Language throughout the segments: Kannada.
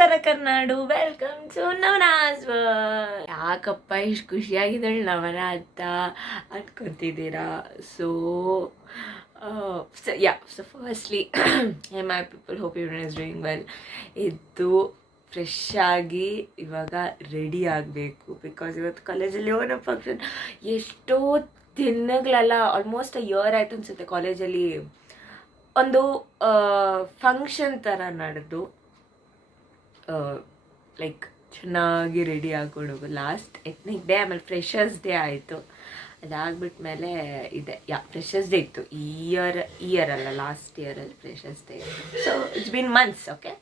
ನಮಸ್ಕಾರ ಕರ್ನಾಡು, ವೆಲ್ಕಮ್ ಟು ನವನಾಸ್. ಯಾಕಪ್ಪ ಇಷ್ಟು ಖುಷಿಯಾಗಿದ್ದಾಳೆ ನವನ ಅಂತ ಅನ್ಕೊತಿದ್ದೀರಾ? So firstly hey my people, hope everyone is doing well. ಎದ್ದು ಫ್ರೆಶ್ ಆಗಿ ಇವಾಗ ರೆಡಿ ಆಗಬೇಕು, ಬಿಕಾಸ್ ಇವತ್ತು ಕಾಲೇಜಲ್ಲಿ ಓನೋ ಫಂಕ್ಷನ್. ಎಷ್ಟೋ ದಿನಗಳೆಲ್ಲ ಆಲ್ಮೋಸ್ಟ್ ಇಯರ್ ಆಯ್ತು ಅನ್ಸುತ್ತೆ ಕಾಲೇಜಲ್ಲಿ ಒಂದು ಫಂಕ್ಷನ್ ಥರ ನಡೆದು ಲೈಕ್ ಚೆನ್ನಾಗಿ ರೆಡಿ ಆಗ್ಕೊಂಡು ಲಾಸ್ಟ್ ಎತ್ನಿಕ್ ಡೇ, ಆಮೇಲೆ ಫ್ರೆಷರ್ಸ್ ಡೇ ಆಯಿತು. ಅದಾಗ್ಬಿಟ್ಮೇಲೆ ಇದೆ ಫ್ರೆಷರ್ಸ್ ಡೇ ಇತ್ತು ಈ ಇಯರ್ ಅಲ್ಲ, ಲಾಸ್ಟ್ ಇಯರಲ್ಲಿ ಫ್ರೆಷರ್ಸ್ ಡೇ ಇತ್ತು. So it's been months, okay.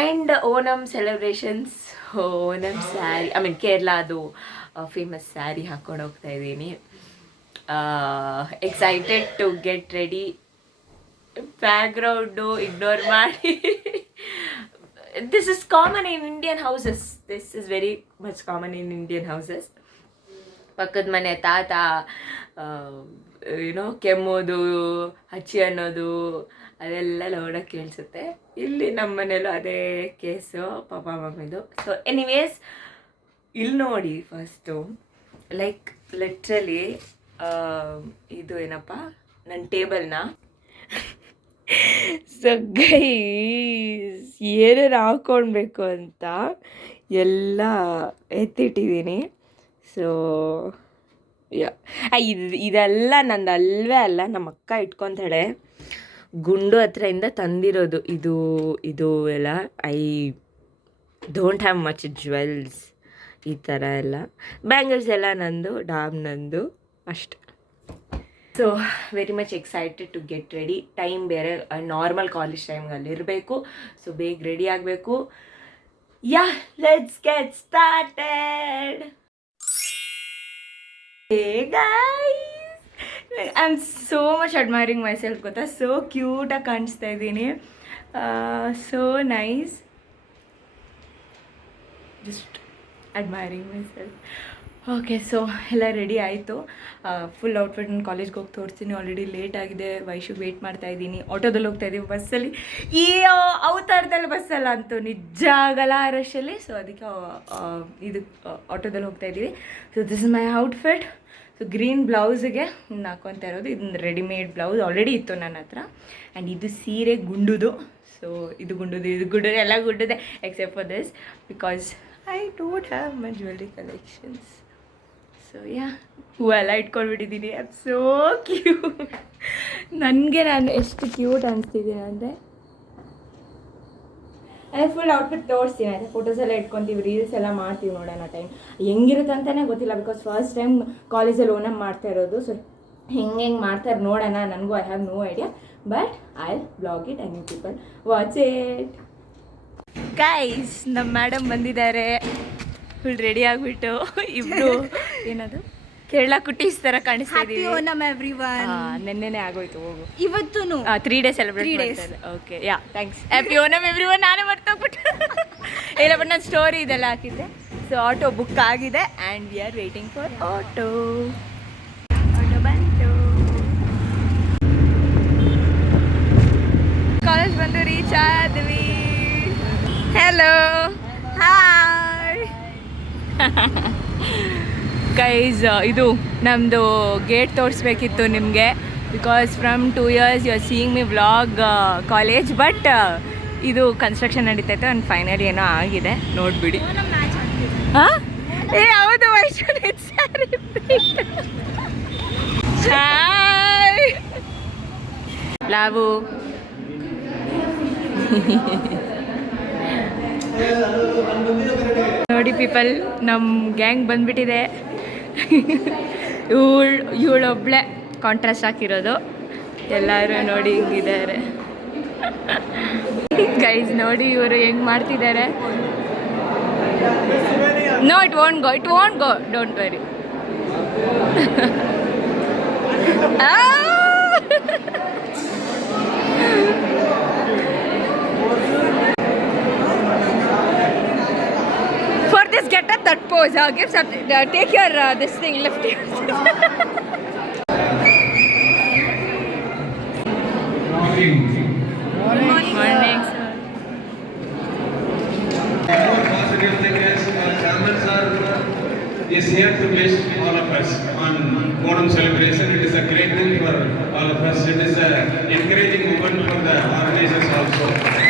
And Onam celebrations, Onam sari, ಕೇರಳದು ಫೇಮಸ್ ಸ್ಯಾರಿ ಹಾಕ್ಕೊಂಡು ಹೋಗ್ತಾ ಇದ್ದೀನಿ. Excited to get ready. Background ignore ಮಾಡಿ. This is common in Indian houses. This is very much common in Indian houses. ಪಕ್ಕದ ಮನೆ ತಾತ ಕೆಮ್ಮೋದು, ಹಚ್ಚಿ ಅನ್ನೋದು ಅದೆಲ್ಲ ಲೌಡಾಗಿ ಕೇಳಿಸುತ್ತೆ. ಇಲ್ಲಿ ನಮ್ಮ ಮನೇಲೂ ಅದೇ ಕೇಸು ಪಾಪ ಮಮ್ಮಿದು. ಸೊ ಎನಿವೇಸ್, ಇಲ್ಲಿ ನೋಡಿ ಫಸ್ಟು ಲೈಕ್ ಲಿಟ್ರಲಿ ಇದು ಏನಪ್ಪ ನನ್ನ ಟೇಬಲ್ನ ಸೊ ಗೈಸ್ ಏನೇನು ಹಾಕ್ಕೊಳ್ಬೇಕು ಅಂತ ಎಲ್ಲ ಎತ್ತಿಟ್ಟಿದ್ದೀನಿ. ಸೊ ಇದೆಲ್ಲ ನಂದು ಅಲ್ವೇ ಅಲ್ಲ, ನಮ್ಮ ಅಕ್ಕ ಇಟ್ಕೊತಾಳೆ. ಗುಂಡು ಹತ್ರದಿಂದ ತಂದಿರೋದು ಇದು ಎಲ್ಲ. I don't have much jewels ಈ ಥರ ಎಲ್ಲ. ಬ್ಯಾಂಗಲ್ಸ್ ಎಲ್ಲ ನಂದು, ಡಾಮ್ ನಂದು ಅಷ್ಟೆ. So very much excited to get ready. Time ಬೇರೆ ನಾರ್ಮಲ್ ಕಾಲೇಜ್ ಟೈಮ್ಗಲ್ಲಿ ಇರಬೇಕು. ಸೊ ಬೇಗ ರೆಡಿ ಆಗಬೇಕು. Let's get started. I am so much admiring myself, ಗೊತ್ತಾ? ಸೋ ಕ್ಯೂಟಾಗಿ ಕಾಣಿಸ್ತಾ ಇದ್ದೀನಿ. So nice, just admiring myself. Okay, so ಎಲ್ಲ ರೆಡಿ ಆಯಿತು. ಫುಲ್ ಔಟ್ಫಿಟ್ ನಾನು ಕಾಲೇಜ್ಗೆ ಹೋಗಿ ತೋರಿಸ್ತೀನಿ. ಆಲ್ರೆಡಿ ಲೇಟ್ ಆಗಿದೆ. ವೈಶುಗೆ ವೆಯ್ಟ್ ಮಾಡ್ತಾ ಇದ್ದೀನಿ. ಆಟೋದಲ್ಲಿ ಹೋಗ್ತಾ ಇದ್ದೀವಿ, ಬಸ್ಸಲ್ಲಿ ಈ ಅವತಾರದಲ್ಲಿ ಬಸ್ಸಲ್ಲ ಅಂತೂ ನಿಜ ಆಗಲ್ಲ ರಶಲ್ಲಿ. ಸೊ ಅದಕ್ಕೆ ಇದು ಆಟೋದಲ್ಲಿ ಹೋಗ್ತಾ ಇದ್ದೀವಿ. So this is my outfit. So green ಬ್ಲೌಸಿಗೆ ಹಾಕ್ಕೊತಾ ಇರೋದು. ಇದನ್ನ ರೆಡಿಮೇಡ್ ಬ್ಲೌಸ್ ಆಲ್ರೆಡಿ ಇತ್ತು ನನ್ನ ಹತ್ರ. ಆ್ಯಂಡ್ ಇದು ಸೀರೆ ಗುಂಡುದು. ಸೊ ಇದು ಗುಂಡುದು ಎಲ್ಲ ಗುಂಡುದೆ except for this, because I don't have my jewellery collections. So ಹೂವೆಲ್ಲ ಇಟ್ಕೊಂಡ್ಬಿಟ್ಟಿದ್ದೀನಿ. I am so cute. ನನಗೆ ನಾನು ಎಷ್ಟು ಕ್ಯೂಟ್ ಅನಿಸ್ತಿದ್ದೀನಿ ಅಂದರೆ, ಅದೇ ಫುಲ್ ಔಟ್ಫಿಟ್ ತೋರಿಸ್ತೀನಿ ಆಯಿತಾ. ಫೋಟೋಸ್ ಎಲ್ಲ ಇಟ್ಕೊತೀವಿ, ರೀಲ್ಸ್ ಎಲ್ಲ ಮಾಡ್ತೀವಿ, ನೋಡೋಣ ಟೈಮ್ ಹೆಂಗಿರುತ್ತೆ ಅಂತಲೇ ಗೊತ್ತಿಲ್ಲ. ಬಿಕಾಸ್ ಫಸ್ಟ್ ಟೈಮ್ ಕಾಲೇಜಲ್ಲಿ ಓನಮ್ ಮಾಡ್ತಾ ಇರೋದು. ಸೊ ಹೆಂಗೆ ಮಾಡ್ತಾರೆ ನೋಡೋಣ. ನನಗೂ I have no idea, but I blog it and you people watch it. Guys, ನಮ್ಮ ಮೇಡಮ್ ಬಂದಿದ್ದಾರೆ ಫುಲ್ ರೆಡಿ ಆಗಿಬಿಟ್ಟು. ಇಬ್ಬರು ಏನದು ಕೇರಳ ಕುಟೀಸ್ ಥರ ಕಾಣಿಸ್ತಾ ಇದ್ದೀವಿ. ನೆನ್ನೆನೇ ಆಗೋಯ್ತು. ಹೋಗು, ಇವತ್ತು 3 days celebrate. Okay, thanks. Happy Onam everyone. ನಾನೇ ಮರ್ತೋಗ್ಬಿಟ್ಟು ಇಲ್ಲ, ಬಟ್ ನಾನು ಸ್ಟೋರಿ ಇದೆಲ್ಲ ಹಾಕಿದ್ದೆ. ಸೊ ಆಟೋ ಬುಕ್ ಆಗಿದೆ and we are waiting for auto ಬಂತು. ಕಾಲೇಜ್ ಬಂದು ರೀಚ್ ಆದ್ವಿ. Hello, hi guys. ಇದು ನಮ್ಮದು ಗೇಟ್ ತೋರಿಸ್ಬೇಕಿತ್ತು ನಿಮಗೆ, because from 2 years you are seeing me vlog college. But ಇದು ಕನ್ಸ್ಟ್ರಕ್ಷನ್ ನಡೀತೈತೆ. ಒಂದು ಫೈನಲಿ ಏನೋ ಆಗಿದೆ, ನೋಡಿಬಿಡಿ. ಹಾಂ, ಹೌದು ವೈಷ್ಣವಿ ಸ್ಯಾರಿ. ಹಾಯ್ ಲಾವು. ನೋಡಿ ಪೀಪಲ್, ನಮ್ಮ ಗ್ಯಾಂಗ್ ಬಂದ್ಬಿಟ್ಟಿದೆ. ಇವಳೊಬ್ಳೆ ಕಾಂಟ್ರಾಸ್ಟ್ ಹಾಕಿರೋದು. ಎಲ್ಲರೂ ನೋಡಿ ಹಿಂಗಿದ್ದಾರೆ. ಗೈಸ್ ನೋಡಿ ಇವರು ಹೆಂಗೆ ಮಾಡ್ತಿದ್ದಾರೆ. No, it won't go, don't worry. Just get up that pose. Give something. Take your this thing. Lift it. Morning, sir. positive thing is Chairman sir is here to wish all of us on Onam celebration. It is a great thing for all of us. It is an encouraging moment for the organizers also.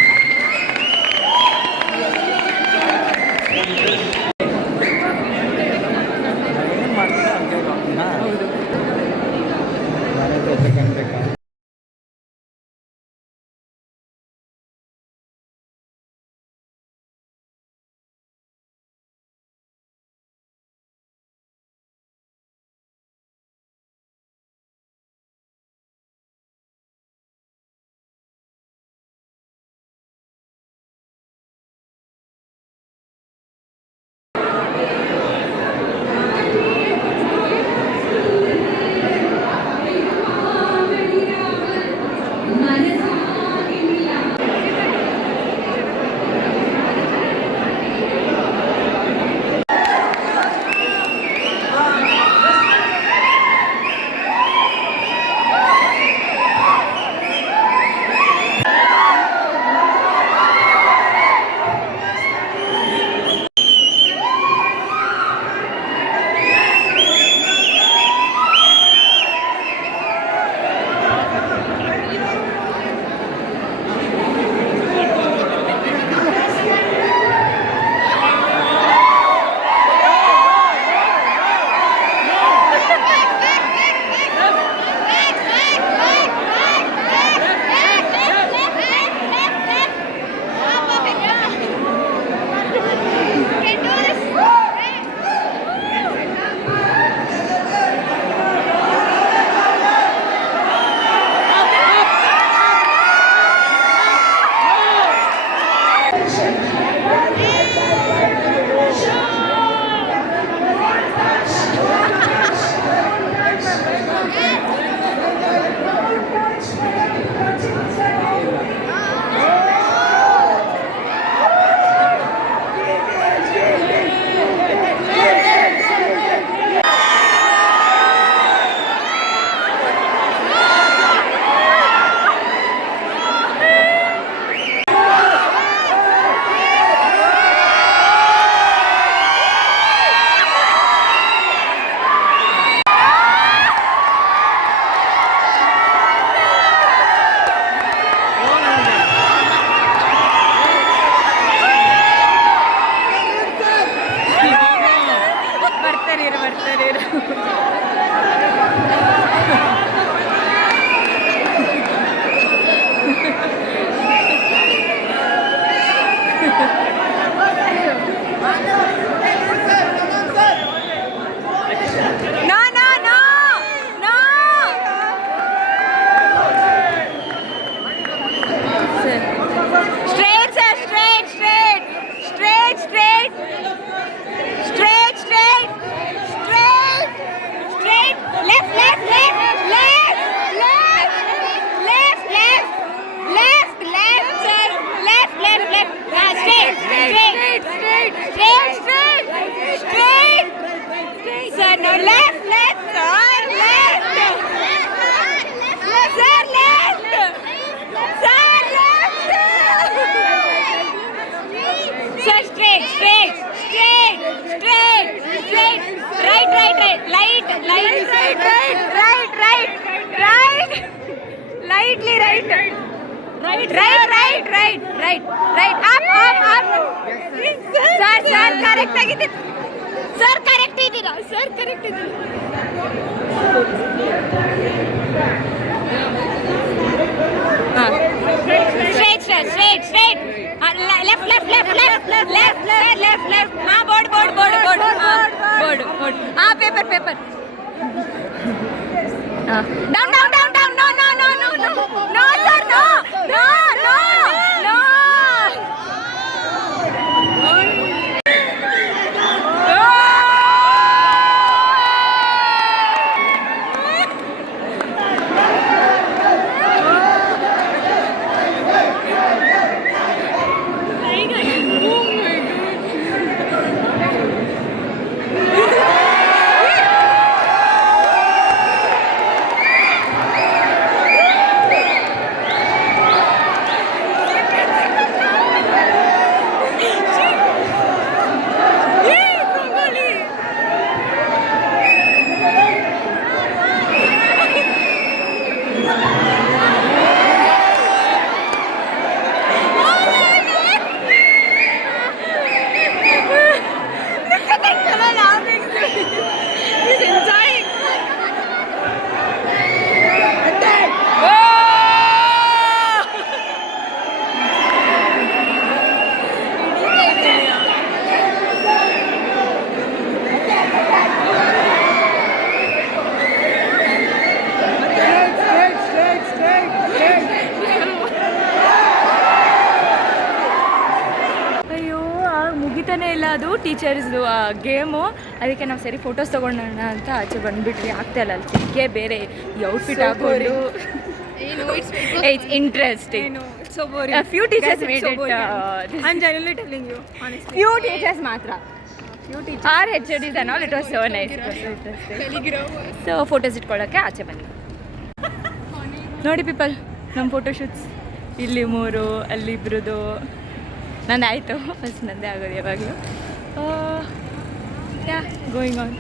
ನಡೀತಾನೆ ಇಲ್ಲ ಅದು ಟೀಚರ್ಸ್ದು ಗೇಮು. ಅದಕ್ಕೆ ನಾವು ಸರಿ ಫೋಟೋಸ್ ತೊಗೊಂಡೋಣ ಅಂತ ಆಚೆ ಬಂದುಬಿಟ್ವಿ. ಆಗ್ತಾ ಇಲ್ಲ ಅಲ್ಲಿ ಚಿಕ್ಕೆ ಬೇರೆ ಈ ಔಟ್ಫಿಟ್ ಹಾಕೊಂಡು. It's interesting. I know, it's so boring. A few teachers Guys, it's made so it. boring. I'm genuinely telling you, honestly. Few teachers ಮಾತ್ರ. Few teachers. Our HODs and all, it was so nice. It was so interesting. Telegraphers. So photos ಇಟ್ಕೊಳ್ಳೋಕ್ಕೆ ಆಚೆ ಬನ್ನಿ. ನೋಡಿ ಪೀಪಲ್, ನಮ್ಮ ಫೋಟೋ ಶೂಟ್ಸ್ ಇಲ್ಲಿ 3, ಅಲ್ಲಿ 2. ನಂದು ಆಯಿತು, ಫಸ್ಟ್ ನಂದೇ ಆಗೋದು ಯಾವಾಗಲೂ. ಯಾ ಗೋಯಿಂಗ್ ಆನ್.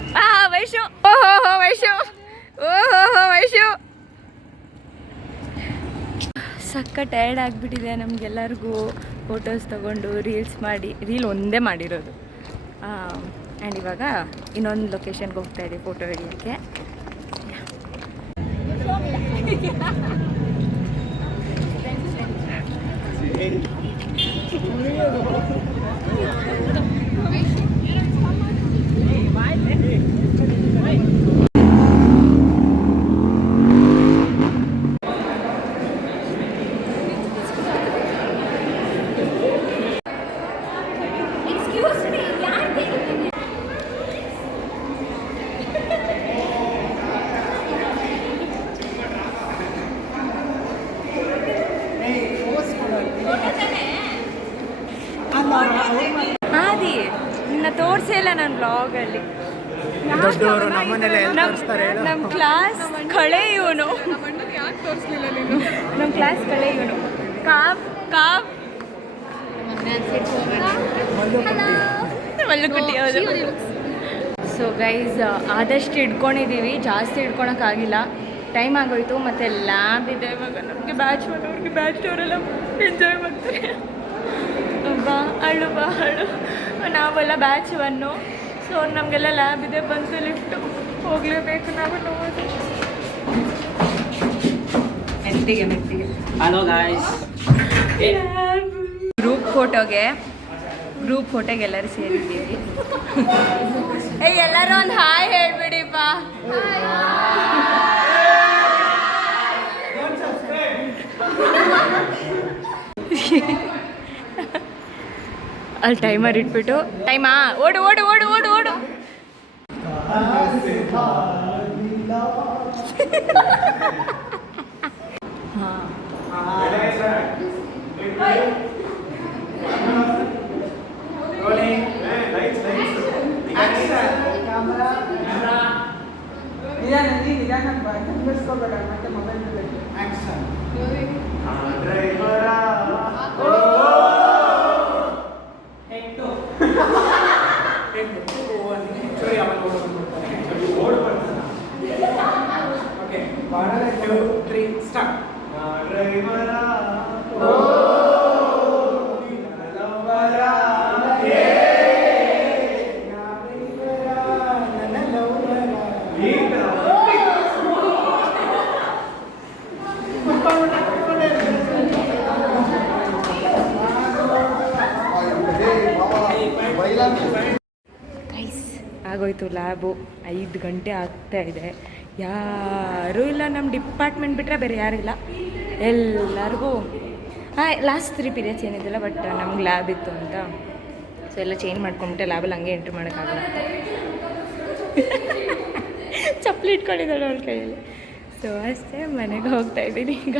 ವೈಶು, ಓಹೋ ವೈಶು, ಓಹೋ ವೈಶು. ಸಕ್ಕ ಟಯರ್ಡ್ ಆಗಿಬಿಟ್ಟಿದೆ ನಮಗೆಲ್ಲರಿಗೂ. ಫೋಟೋಸ್ ತೊಗೊಂಡು ರೀಲ್ಸ್ ಮಾಡಿ, ರೀಲ್ ಒಂದೇ ಮಾಡಿರೋದು. ಆ್ಯಂಡ್ ಇವಾಗ ಇನ್ನೊಂದು ಲೊಕೇಶನ್ಗೆ ಹೋಗ್ತಾ ಇದ್ದೀವಿ ಫೋಟೋ ಹಿಡಿಯೋಕ್ಕೆ. ಆದಿ ನಿನ್ನ ತೋರಿಸೇ ಇಲ್ಲ ನನ್ನ ಬ್ಲಾಗಲ್ಲಿ. ನಮ್ಮ ಕ್ಲಾಸ್ ಕಳೆ ಇವನು, ಯಾಕೆ ತೋರಿಸ್ಲಿಲ್ಲ ನೀನು? ನಮ್ಮ ಕ್ಲಾಸ್ ಕಳೆ ಇವನು. ಕಾವ್ ಕಾವ್ ಮಲ್ಲುಕುಟ್ಟಿ ಹೌದು. ಸೊ ಗೈಸ್, ಆದಷ್ಟು ಹಿಡ್ಕೊಂಡಿದ್ದೀವಿ, ಜಾಸ್ತಿ ಹಿಡ್ಕೊಳಕ್ಕಾಗಿಲ್ಲ, ಟೈಮ್ ಆಗೋಯ್ತು. ಮತ್ತು ಲ್ಯಾಬ್ ಇದೆ ಇವಾಗ ನಮಗೆ. ಬ್ಯಾಚ್ 1 ಅವ್ರಿಗೆ ಬ್ಯಾಚ್ 2 ಅವರೆಲ್ಲ ಎಂಜಾಯ್ ಮಾಡ್ತಾರೆ. ಬಾ ಅಳು ಬಾ ಅಳು. ನಾವೆಲ್ಲ ಬ್ಯಾಚ್ 1. ಸೊ ನಮಗೆಲ್ಲ ಲ್ಯಾಬ್ ಇದೆ, ಬಂತು ಲಿಫ್ಟು, ಹೋಗಲೇಬೇಕು ನಾವು. ನೋಡೋದು ಮೆತ್ತಿಗೆ ಮೆತ್ತಿಗೆ. ಹಲೋ ಗಾಯ್ಸ್, ಗ್ರೂಪ್ ಫೋಟೋಗೆ ಎಲ್ಲರೂ ಸೇರಿದ್ದೀವಿ. ಎಲ್ಲರೂ ಒಂದು ಹಾಯ್ ಹೇಳ್ಬಿಡಿಪ್ಪ. ಅಲ್ಲಿ ಟೈಮರ್ ಇಟ್ಬಿಟ್ಟು, ಟೈಮಾ ಓಡು ಓಡು ಓಡು ಓಡು ಓಡು. ಗೈಸ್ ಆಗೋಯ್ತು ಲ್ಯಾಬು. 5 ಗಂಟೆ ಆಗ್ತಾ ಇದೆ, ಯಾರೂ ಇಲ್ಲ ನಮ್ಮ ಡಿಪಾರ್ಟ್ಮೆಂಟ್ ಬಿಟ್ಟರೆ ಬೇರೆ ಯಾರಿಲ್ಲ. ಎಲ್ಲರಿಗೂ ಲಾಸ್ಟ್ 3 ಪೀರಿಯಡ್ಸ್ ಏನಿದ್ದಿಲ್ಲ, ಬಟ್ ನಮ್ಗೆ ಲ್ಯಾಬ್ ಇತ್ತು ಅಂತ ಸೊ ಎಲ್ಲ ಚೇಂಜ್ ಮಾಡ್ಕೊಂಬಿಟ್ಟೆ. ಲ್ಯಾಬಲ್ಲಿ ಹಂಗೆ ಎಂಟ್ರಿ ಮಾಡೋಕ್ಕಾಗಲ್ಲ. ಚಪ್ಪಲಿ ಇಟ್ಕೊಂಡಿದ್ದಾಳೆ ಅವಳ ಕೈಯಲ್ಲಿ. ಸೊ ಅಷ್ಟೇ, ಮನೆಗೆ ಹೋಗ್ತಾ ಇದ್ದೀನಿ ಈಗ.